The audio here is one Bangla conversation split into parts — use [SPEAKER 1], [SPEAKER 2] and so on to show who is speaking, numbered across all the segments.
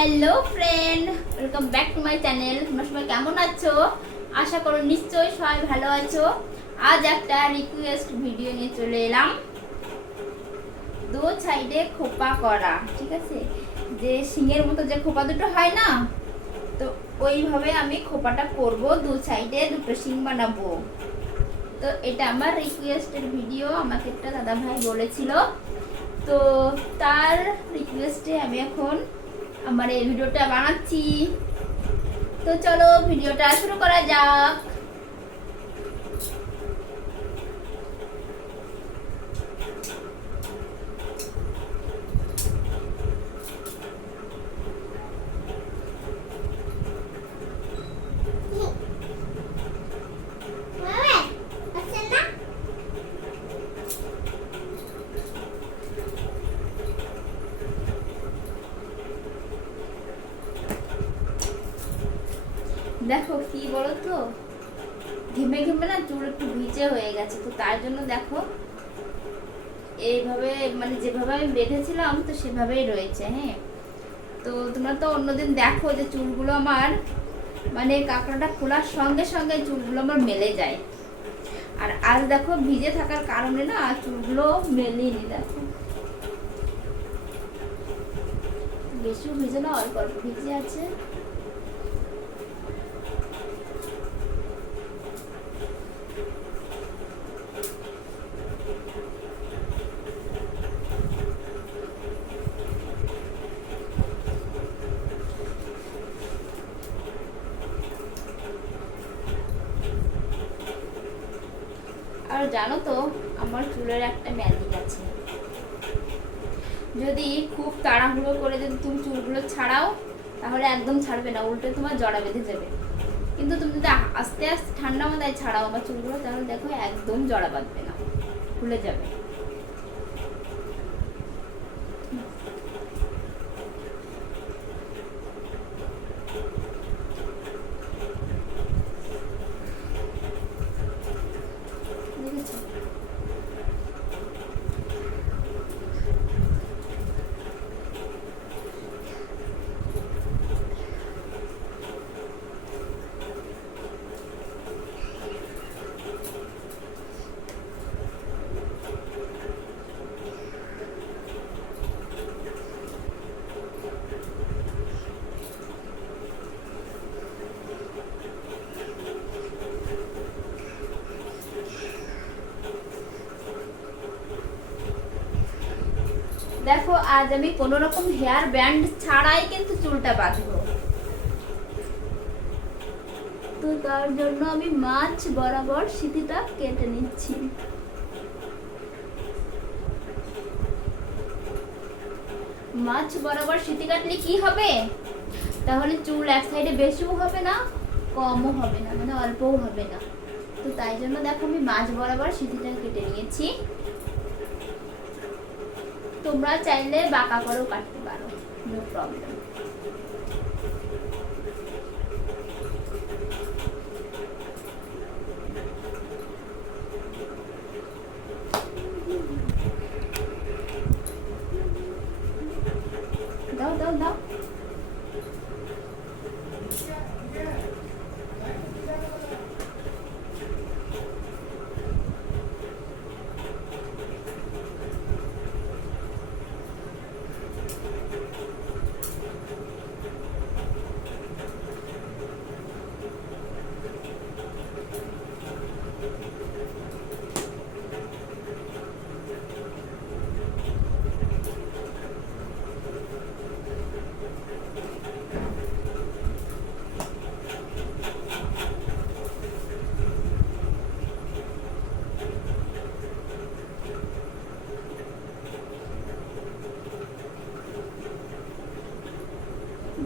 [SPEAKER 1] Welcome back to my channel তোমরা সবাই কেমন আছো? আশা করো নিশ্চয়ই সবাই ভালো আছো। আজ একটা রিকোয়েস্ট ভিডিও নিয়ে চলে এলাম। দু সাইডে খোপা করা, ঠিক আছে? যে শিঙের মতো যে খোপা দুটো হয় না, তো ওইভাবে আমি খোপাটা করব। দু সাইডে দুটো শিং বানাবো। তো এটা আমার রিকোয়েস্টের ভিডিও আমাকে একটা দাদা ভাই বলেছিল। তো তার রিকোয়েস্টে আমি এখন আমার এই ভিডিওটা বানাচ্ছি। তো চলো ভিডিওটা শুরু করা যাক। দেখো কি বলো তো ঘেমে ঘেমে না চুল একটু ভিজে হয়ে গেছে, তো তার জন্য দেখো এইভাবে মানে যেভাবে আমি বেঁধেছিলাম, তো সেভাবেই রয়েছে হ্যাঁ? তো তোমরা তো অন্যদিন দেখো যে চুলগুলো আমার মানে কাঁকড়াটা খোলার সঙ্গে সঙ্গে চুলগুলো আমার মেলে যায়। আর আজ দেখো ভিজে থাকার কারণে না চুলগুলো মেলেনি, দেখো। বেশিও ভিজে না, অল্প অল্প ভিজে আছে। আর জানো তো, আমার চুলের একটা ম্যাজিক আছে। যদি খুব তাড়াহুড়ো করে যদি তুমি চুলগুলো ছাড়াও, তাহলে একদম ছাড়বে না, উল্টে তোমার জড়া বেঁধে যাবে। কিন্তু তুমি যদি আস্তে আস্তে ঠান্ডা মাথায় ছাড়াও আমার চুলগুলো, তাহলে দেখো একদম জড়া বাঁধবে না খুলে যাবে। দেখো, আজ আমি কোনো রকম হেয়ার ব্যান্ড ছাড়াই কিন্তু চুলটা বাঁধবো। তো তার জন্য আমি মাছ বরাবর সিটিটা কেটে নিচ্ছি। মাছ বরাবর সিটি কাটলে কি হবে? তাহলে চুল এক সাইডে বেশিও হবে না, কমও হবে না মানে অল্পও হবে না। তো তাই জন্য দেখো আমি মাছ বরাবর সিটিটা কেটে নিয়েছি। তোমরা চাইলে বাঁকা করেও কাটতে পারো নো প্রবলেম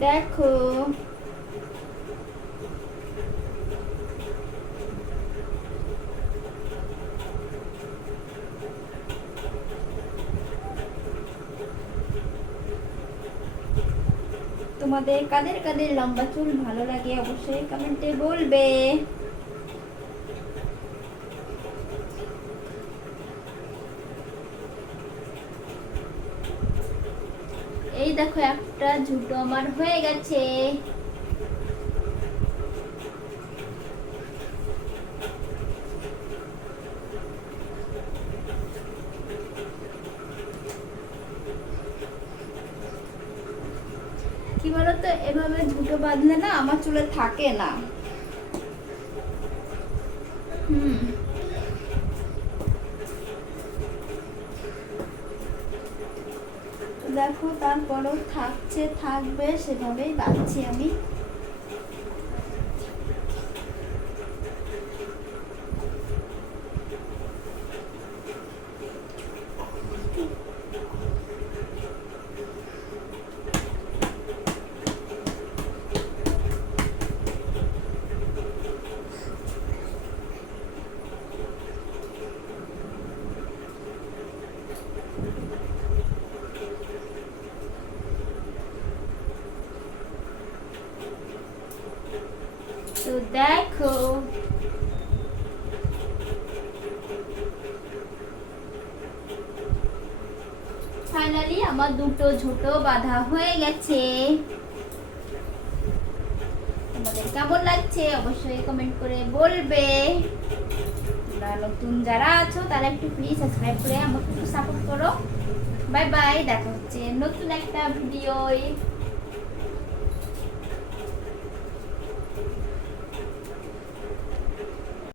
[SPEAKER 1] দেখো। তোমাদের কাদের কাদের লম্বা চুল ভালো লাগে অবশ্যই কমেন্টে বলবে। দেখো, একটা ঝুটো আমার হয়ে গেছে। কি বলতো, এভাবে ঝুটো বাঁধলে না আমার চুলে থাকে না। হুম। তারপরও থাকছে থাকবে সেভাবেই বাঁধছি আমি। দেখো। ফাইনালি আমার দুটো ঝুটো বাঁধা হয়ে গেছে। তোমাদের কেমন লাগছে? অবশ্যই কমেন্ট করে বলবে। নতুন যারা আছো, তারা একটু প্লিজ সাবস্ক্রাইব করে আমাকে একটু সাপোর্ট করো। বাই বাই দেখা হচ্ছে নতুন একটা ভিডিও